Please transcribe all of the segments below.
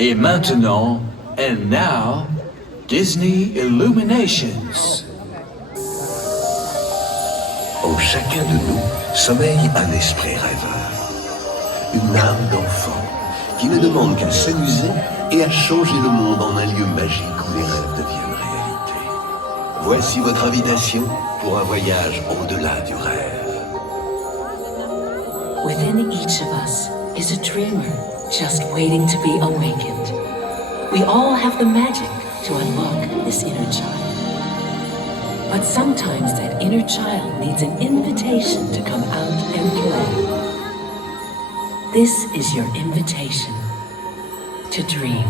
Et maintenant, and now, Disney Illuminations. En chacun de nous sommeille un esprit rêveur, une âme d'enfant qui ne demande qu'à s'amuser et à changer le monde en un lieu magique où les rêves deviennent réalité. Voici votre invitation pour un voyage au-delà du rêve. Within each of us is a dreamer just waiting to be awakened. We all have the magic to unlock this inner child. But sometimes that inner child needs an invitation to come out and play. This is your invitation to dream.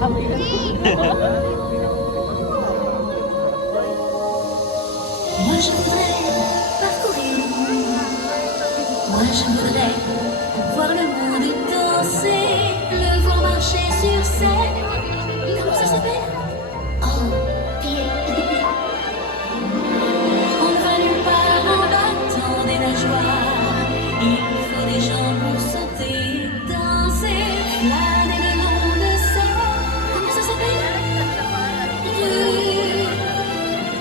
Moi je voudrais parcourir le monde. Moi je voudrais voir le monde danser, le voir marcher sur scène. Comment ça s'appelle? Oh, pied. On ne va nulle part en battant des nageoires. Il faut des gens pour sauter, danser, flâner le long de scène. Comment ça s'appelle?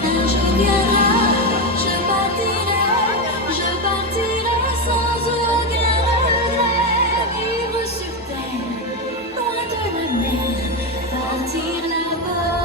Un jour viendra, je partirai sans aucun regret, vivre sur terre, loin de la mer, partir là-bas.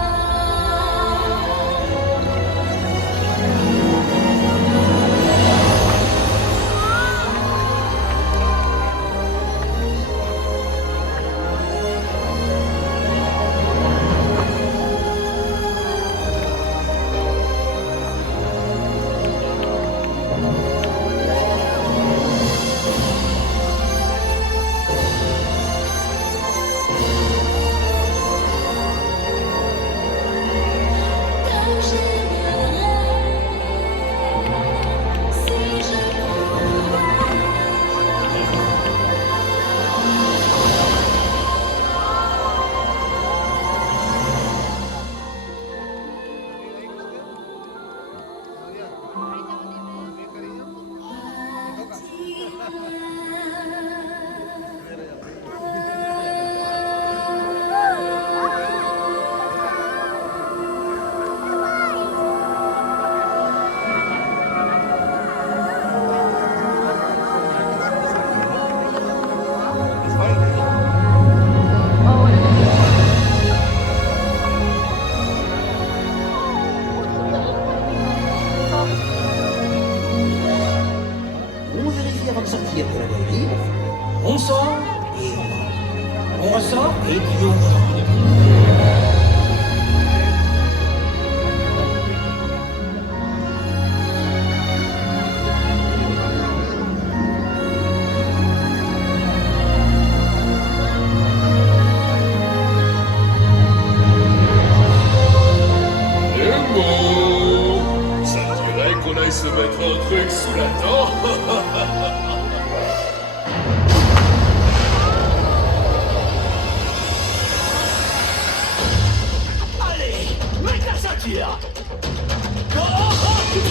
Comme j'aimerais, si je pouvais. On vérifie avant de sortir de la galerie. On sort, Et on ressort, et puis on... Ça te dirait qu'on aille se mettre un truc sous la dent? allez, mets ta ceinture. Oh,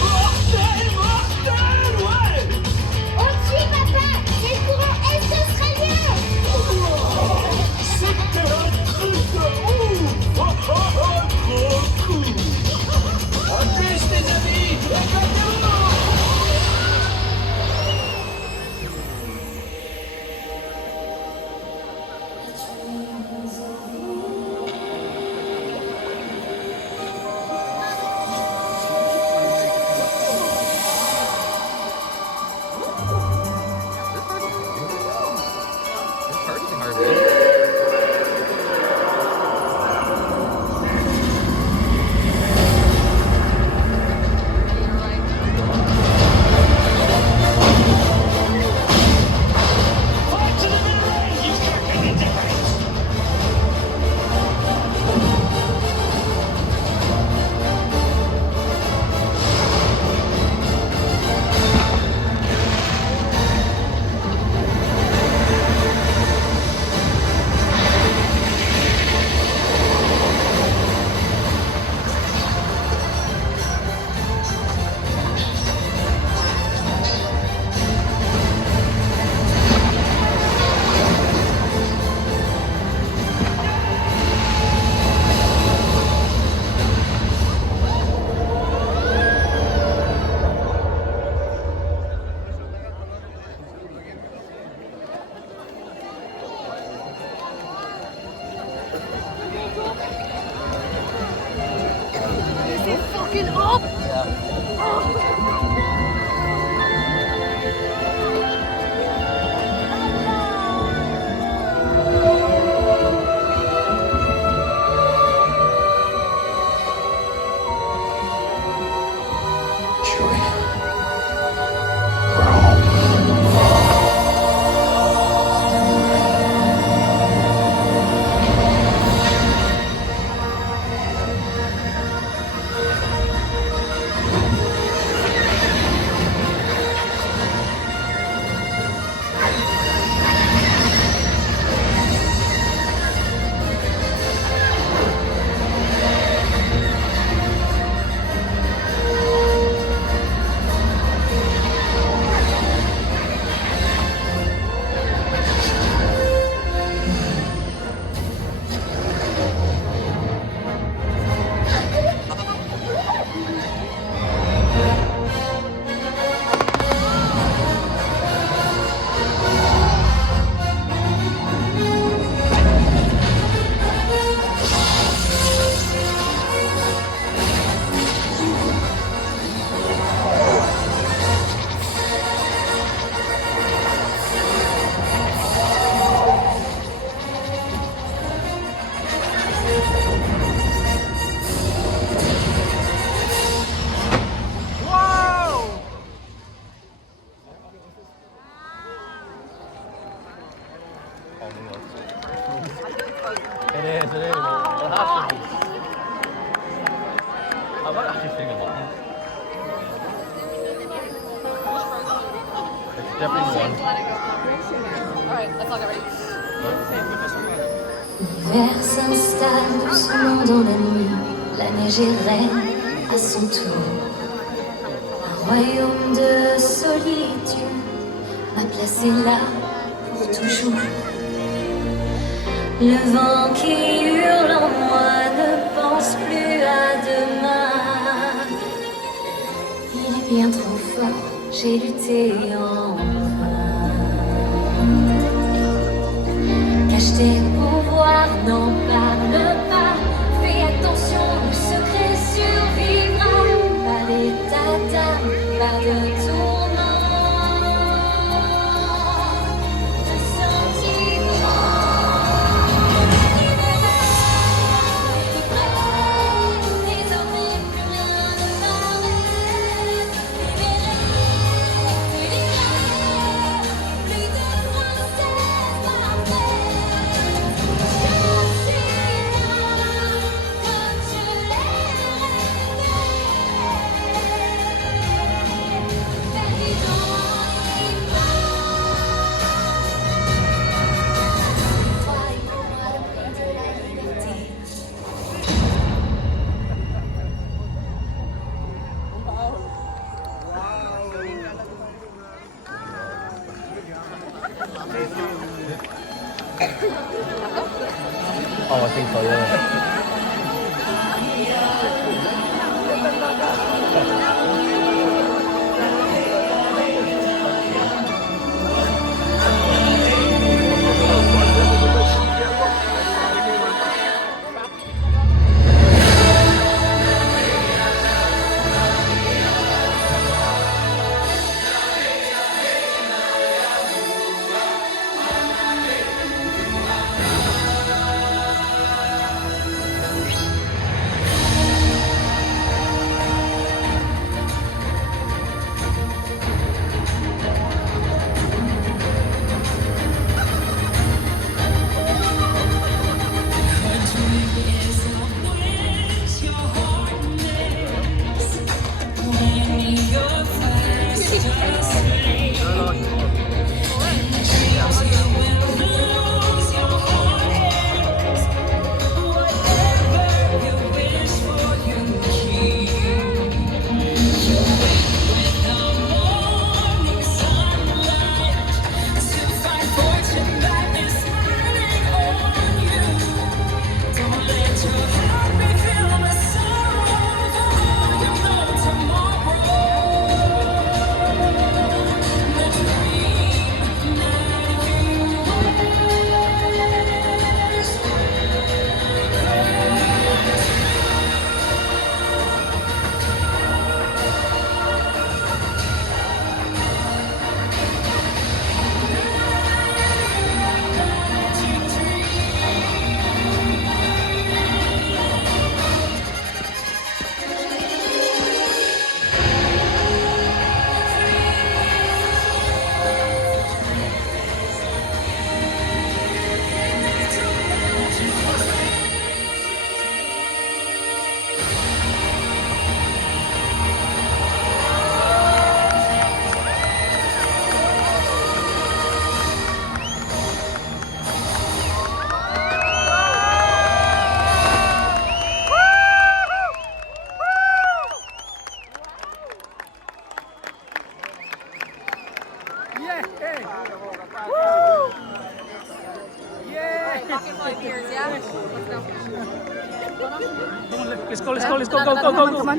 mortel, mortel, ouais. On tue papa! C'est le courant extraterrestre! C'était un truc de ouf. Oh, oh, oh, trop cool. À plus les amis, éclatez-vous. What actually thinking about it? It's definitely one. L'hiver s'installe doucement dans la nuit, la neige est reine à son tour. Un royaume de solitude m'a placé là pour toujours. Le vent qui hurle en moi ne pense plus à demain. Il est bien trop fort, j'ai lutté en vain. Cache tes pouvoirs, n'en parle pas. Fais attention, le secret survivra. Par l'état d'âme, par de tourments, de sentiments. Désormais, plus rien ne m'arrête. Plus de princesse parfaite. Je suis là, comme je l'ai rêvé. Perdu dans l'image. Toi et pour moi le prix de la liberté. Oh, I think so, yeah. Let's go, go, go, go, go, go.